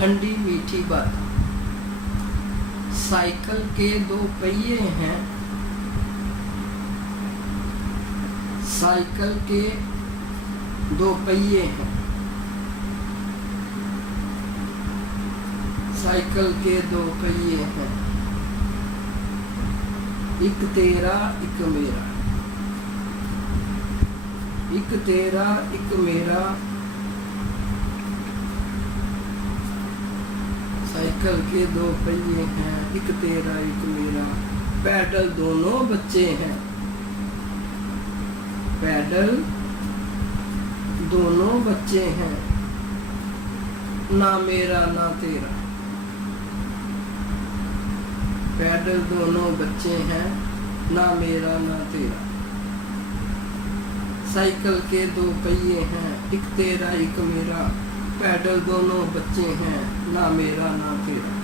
ठंडी मीठी बात। साइकिल के दो पहिए हैं, साइकिल के दो पहिए हैं, साइकिल के दो पहिए हैं, एक तेरा एक मेरा, एक तेरा एक मेरा। साइकिल के दो पहिए हैं, एक तेरा एक मेरा, पैडल दोनों बच्चे हैं, पैडल दोनों बच्चे हैं, ना मेरा ना तेरा, पैडल दोनों बच्चे हैं, ना मेरा ना तेरा। साइकिल के दो पहिए हैं, एक तेरा एक मेरा, पैडल दोनों बच्चे हैं, ना मेरा ना तेरा।